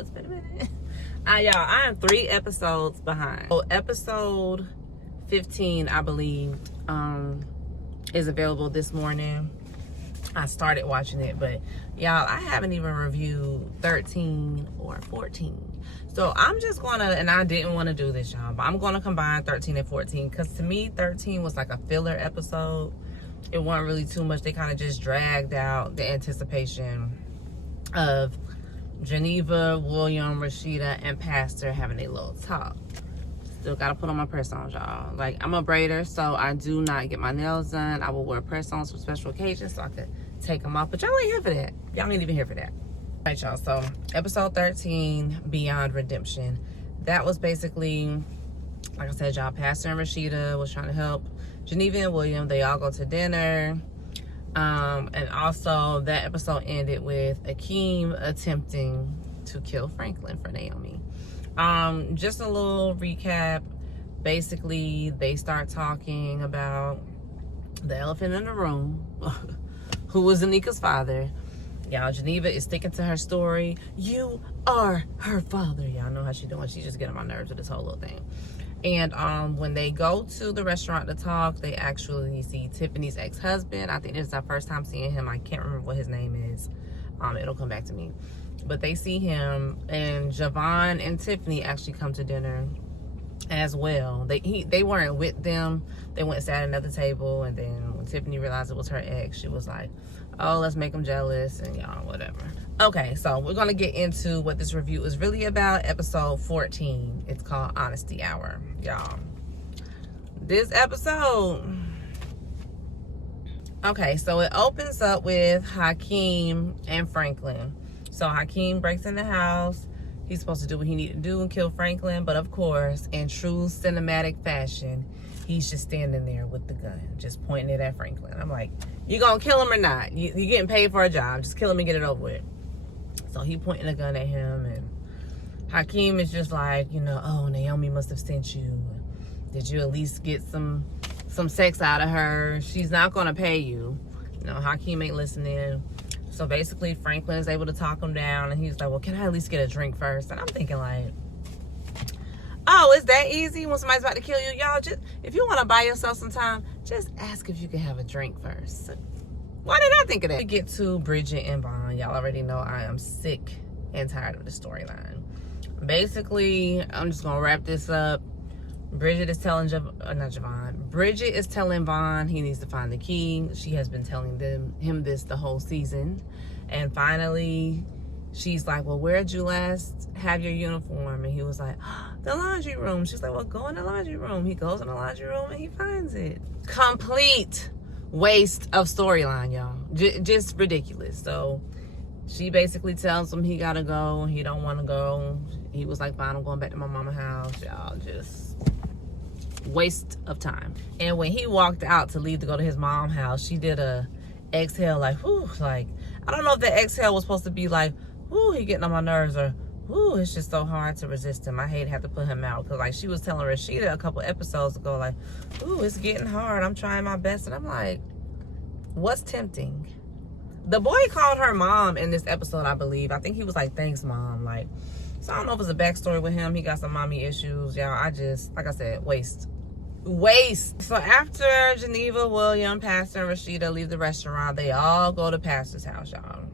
It's been a minute. Y'all, I am 3 episodes behind. So episode 15, I believe, is available this morning. I started watching it, but y'all, I haven't even reviewed 13 or 14. So I'm just gonna, and I didn't want to do this, y'all, but I'm gonna combine 13 and 14 because to me 13 was like a filler episode. It wasn't really too much. They kind of just dragged out the anticipation of Geneva, William, Rashida, and Pastor having a little talk. Still gotta put on my press-ons, y'all. Like, I'm a braider, so I do not get my nails done. I will wear press-ons for special occasions so I could take them off. But y'all ain't here for that. Y'all ain't even here for that. All right, y'all. So, episode 13, Beyond Redemption. That was basically, like I said, y'all, Pastor and Rashida was trying to help Geneva and William. They all go to dinner. And also, that episode ended with Akeem attempting to kill Franklin for Naomi. Just a little recap. Basically, they start talking about the elephant in the room, who was Anika's father. Y'all, Geneva is sticking to her story. You are her father. Y'all know how she doing. She just getting on my nerves with this whole little thing. And when they go to the restaurant to talk, they actually see Tiffany's ex-husband. I think this is our first time seeing him. I can't remember what his name is. It'll come back to me. But they see him, and Javon and Tiffany actually come to dinner as well. They weren't with them. They went and sat at another table, and then when Tiffany realized it was her ex, she was like, oh, let's make them jealous, and y'all, whatever. Okay, so we're going to get into what this review is really about. Episode 14. It's called Honesty Hour, y'all. This episode... Okay, so it opens up with Hakeem and Franklin. So Hakeem breaks in the house. He's supposed to do what he needs to do and kill Franklin. But of course, in true cinematic fashion, he's just standing there with the gun, just pointing it at Franklin. I'm like, you gonna kill him or not? You getting paid for a job. Just kill him and get it over with. So he pointing a gun at him. And Hakeem is just like, you know, oh, Naomi must have sent you. Did you at least get some sex out of her? She's not gonna pay you. You know, Hakeem ain't listening. So basically, Franklin is able to talk him down, and he's like, well, can I at least get a drink first? And I'm thinking like, oh, it's that easy when somebody's about to kill you? Y'all, just, if you want to buy yourself some time, just ask if you can have a drink first. Why did I think of that? We get to Bridget and Vaughn. Y'all already know I am sick and tired of the storyline. Basically, I'm just going to wrap this up. Bridget is telling Bridget is telling Vaughn he needs to find the key. She has been telling him this the whole season. And finally, she's like, well, where'd you last have your uniform? And he was like, oh, the laundry room. She's like, well, go in the laundry room. He goes in the laundry room and he finds it. Complete waste of storyline, y'all. Just ridiculous. So she basically tells him he gotta go. He don't want to go. He was like, fine, I'm going back to my mama's house. Y'all, just waste of time. And when he walked out to leave to go to his mom's house, she did a exhale like, whew, like, I don't know if the exhale was supposed to be like, whew, he getting on my nerves, or whew, it's just so hard to resist him. I hate to have to put him out, because like she was telling Rashida a couple episodes ago, like, ooh, it's getting hard, I'm trying my best. And I'm like, what's tempting? The boy called her mom in this episode, I believe. I think he was like, thanks, mom. Like, so I don't know if it's a backstory with him. He got some mommy issues. Y'all, I just, like I said, waste. So after Geneva, William, Pastor, and Rashida leave the restaurant, they all go to Pastor's house, y'all.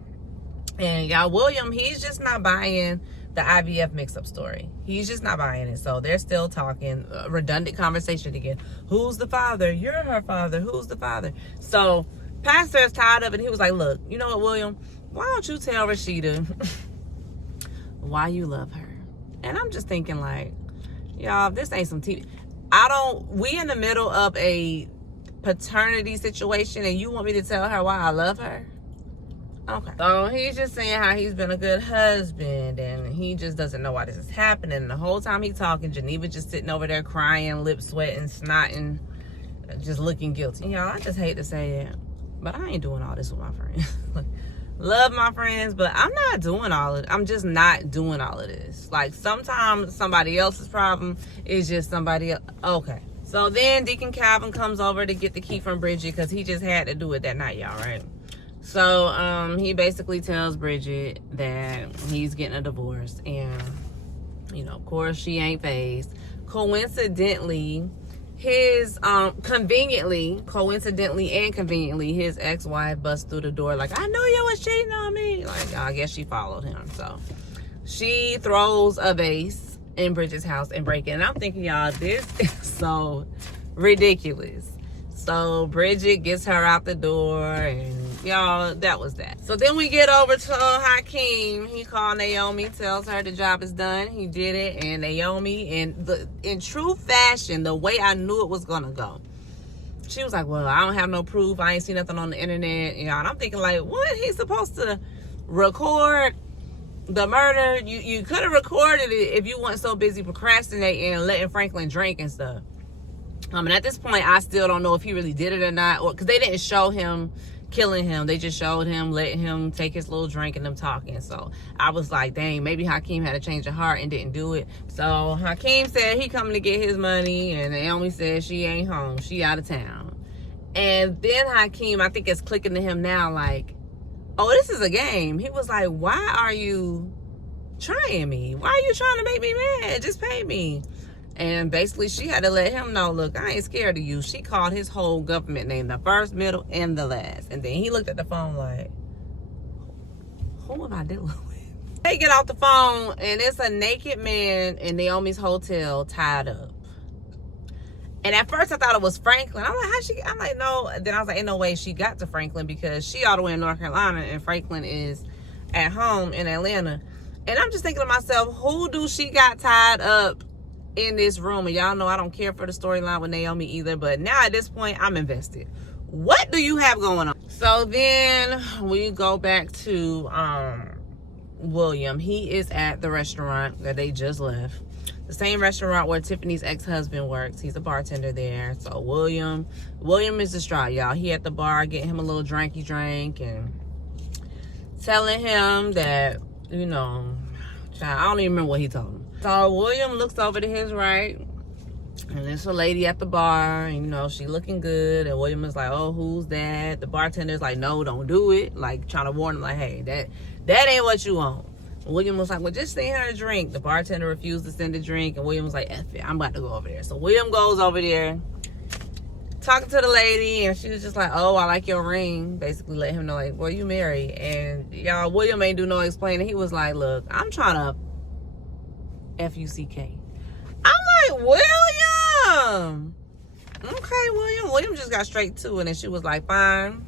And y'all, William, he's just not buying the IVF mix-up story. He's just not buying it. So they're still talking, redundant conversation again. Who's the father? You're her father. Who's the father? So Pastor is tired of it. He was like, look, you know what, William? Why don't you tell Rashida why you love her? And I'm just thinking like, y'all, this ain't some TV. We in the middle of a paternity situation and you want me to tell her why I love her? Okay. So he's just saying how he's been a good husband and he just doesn't know why this is happening. And the whole time he's talking, Geneva just sitting over there crying, lip sweating, snotting, just looking guilty. Y'all, I just hate to say it, but I ain't doing all this with my friends. Love my friends, but I'm not doing all of it. I'm just not doing all of this. Like, sometimes somebody else's problem is just somebody else. Okay. So then Deacon Calvin comes over to get the key from Bridget because he just had to do it that night, y'all, right? So he basically tells Bridget that he's getting a divorce, and you know, of course, she ain't phased. Coincidentally, his conveniently and conveniently, his ex-wife busts through the door like, I know you was cheating on me. Like, I guess she followed him. So she throws a vase in Bridget's house and break it. And I'm thinking, y'all, this is so ridiculous. So Bridget gets her out the door, and y'all, that was that. So then we get over to Hakeem. He called Naomi, tells her the job is done. He did it, and Naomi, in true fashion, the way I knew it was gonna go, she was like, well, I don't have no proof. I ain't seen nothing on the internet. You know, and I'm thinking, like, what? He's supposed to record the murder? You could have recorded it if you weren't so busy procrastinating and letting Franklin drink and stuff. And at this point, I still don't know if he really did it or not, or because they didn't show him killing him. They just showed him letting him take his little drink and them talking. So I was like, dang, maybe Hakeem had a change of heart and didn't do it. So Hakeem said he coming to get his money, and Naomi said she ain't home. She out of town. And then Hakeem, I think it's clicking to him now, like, oh, this is a game. He was like, why are you trying me? Why are you trying to make me mad? Just pay me. And basically, she had to let him know, look, I ain't scared of you. She called his whole government name, the first, middle, and the last. And then he looked at the phone like, who am I dealing with? They get off the phone, and it's a naked man in Naomi's hotel tied up. And at first, I thought it was Franklin. I'm like, I'm like, no. Then I was like, ain't no way she got to Franklin, because she all the way in North Carolina, and Franklin is at home in Atlanta. And I'm just thinking to myself, who do she got tied up in this room? And y'all know I don't care for the storyline with Naomi either, but now at this point I'm invested. What do you have going on? So then we go back to William. He is at the restaurant that they just left, the same restaurant where Tiffany's ex-husband works. He's a bartender there. So William is distraught, y'all. He at the bar getting him a little drinky drink and telling him that, you know, I don't even remember what he told him. So William looks over to his right, and there's a lady at the bar, and, you know, she looking good. And William is like, oh, who's that? The bartender's like, no, don't do it. Like, trying to warn him, like, hey, that ain't what you want. And William was like, well, just send her a drink. The bartender refused to send a drink, and William was like, F it, I'm about to go over there. So William goes over there, talking to the lady, and she was just like, oh, I like your ring. Basically let him know, like, well, you married. And y'all, William ain't do no explaining. He was like, look, I'm trying to F-U-C-K. I'm like, William! Okay, William. William just got straight to it, and she was like, fine,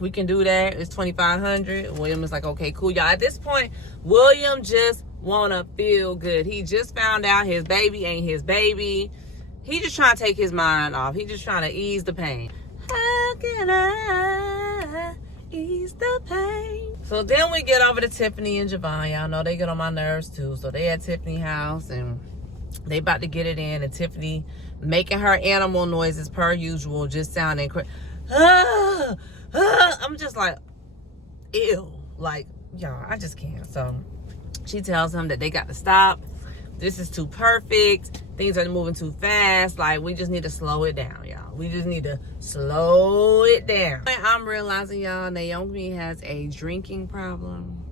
we can do that. It's $2,500. William is like, okay, cool. Y'all, at this point, William just wanna feel good. He just found out his baby ain't his baby. He just trying to take his mind off. He just trying to ease the pain. How can I ease the pain? So then we get over to Tiffany and Javon. Y'all know they get on my nerves too. So they at Tiffany's house, and they about to get it in, and Tiffany making her animal noises per usual, just sounding crazy. I'm just like, ew. Like, y'all, I just can't. So she tells him that they got to stop. This is too perfect. Things are moving too fast. Like, we just need to slow it down, y'all. We just need to slow it down. I'm realizing, y'all, Naomi has a drinking problem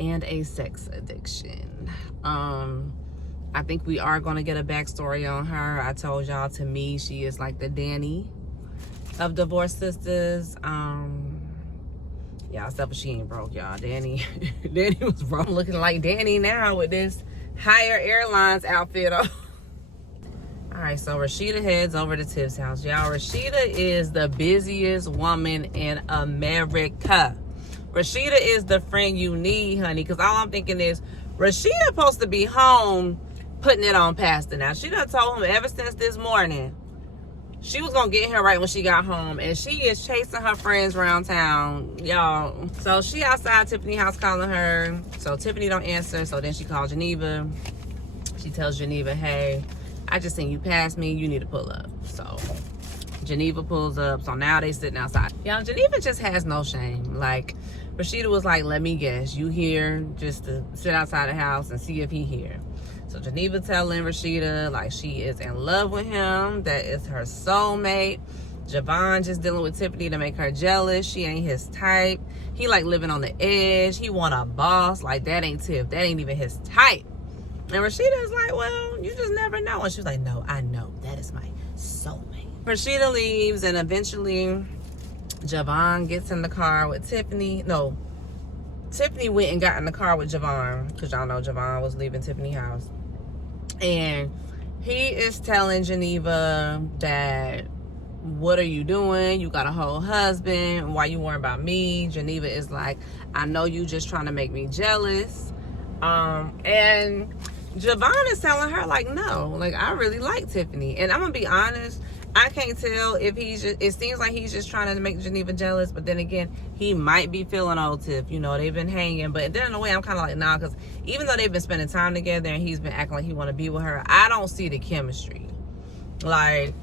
and a sex addiction. I think we are going to get a backstory on her. I told y'all, to me, she is like the Danny of Divorce Sistas. Y'all, except for she ain't broke, y'all. Danny was broke. Looking like Danny now with this Higher Airlines outfit on. All right, so Rashida heads over to Tiff's house. Y'all, Rashida is the busiest woman in America. Rashida is the friend you need, honey, because all I'm thinking is Rashida supposed to be home putting it on Pastor. Now, she done told him ever since this morning she was gonna get here right when she got home, and she is chasing her friends around town, y'all. So she outside Tiffany's house calling her. So Tiffany don't answer, so then she calls Geneva. She tells Geneva, hey, I just seen you pass me, you need to pull up. So Geneva pulls up. So now they sitting outside. Y'all, Geneva just has no shame. Like, Rashida was like, let me guess, you here just to sit outside the house and see if he here. So Geneva telling Rashida, like, she is in love with him, that is her soulmate. Javon just dealing with Tiffany to make her jealous. She ain't his type. He like living on the edge. He want a boss. Like, that ain't Tiff. That ain't even his type. And Rashida's like, well, you just never know. And she was like, no, I know. That is my soulmate. Rashida leaves, and eventually Javon gets in the car with Tiffany. No, Tiffany went and got in the car with Javon, because y'all know Javon was leaving Tiffany's house. And he is telling Geneva that, what are you doing? You got a whole husband. Why you worrying about me? Geneva is like, I know you just trying to make me jealous. And Javon is telling her, like, no, like, I really like Tiffany. And I'm going to be honest, I can't tell if he's just, it seems like he's just trying to make Geneva jealous. But then again, he might be feeling old Tiff. You know, they've been hanging. But then in a way, I'm kind of like, nah, because even though they've been spending time together and he's been acting like he want to be with her, I don't see the chemistry. Like,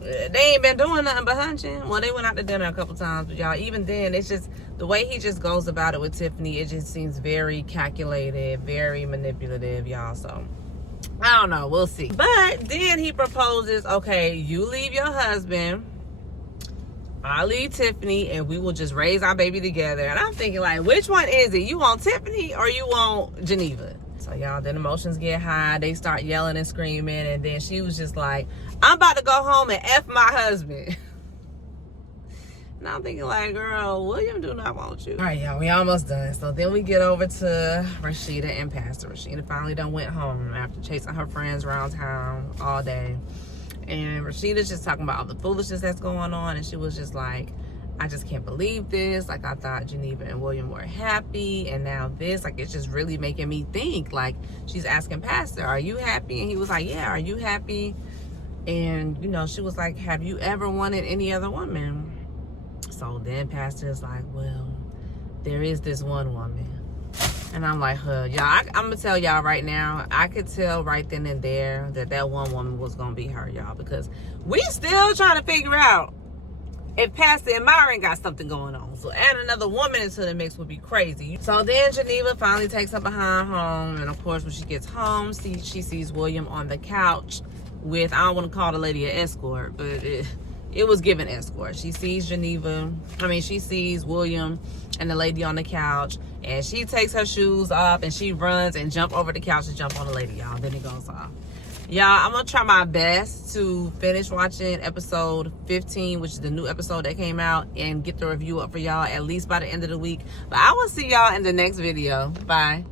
they ain't been doing nothing but hunching. Well, they went out to dinner a couple times, but y'all, even then, it's just the way he just goes about it with Tiffany. It just seems very calculated, very manipulative, y'all. So I don't know, we'll see. But then he proposes, okay, you leave your husband, I leave Tiffany, and we will just raise our baby together. And I'm thinking, like, which one is it? You want Tiffany or you want Geneva? So y'all, then emotions get high. They start yelling and screaming. And then she was just like, I'm about to go home and F my husband. And I'm thinking, like, girl, William do not want you. All right, y'all, we almost done. So then we get over to Rashida and Pastor. Rashida finally done went home after chasing her friends around town all day. And Rashida's just talking about all the foolishness that's going on. And she was just like, I just can't believe this. Like, I thought Geneva and William were happy, and now this, like, it's just really making me think. Like, she's asking Pastor, are you happy? And he was like, yeah, are you happy? And, you know, she was like, have you ever wanted any other woman? So then Pastor is like, well, there is this one woman. And I'm like, y'all, I'm going to tell y'all right now, I could tell right then and there that that one woman was going to be her, y'all, because we still trying to figure out if Pastor and Myron got something going on. So add another woman into the mix would be crazy. So then Geneva finally takes her behind home. And of course, when she gets home, she sees William on the couch with, I don't want to call the lady an escort, but it was given escort. She sees she sees William and the lady on the couch. And she takes her shoes off and she runs and jump over the couch and jump on the lady, y'all. Then it goes off. Y'all, I'm going to try my best to finish watching episode 15, which is the new episode that came out, and get the review up for y'all at least by the end of the week. But I will see y'all in the next video. Bye.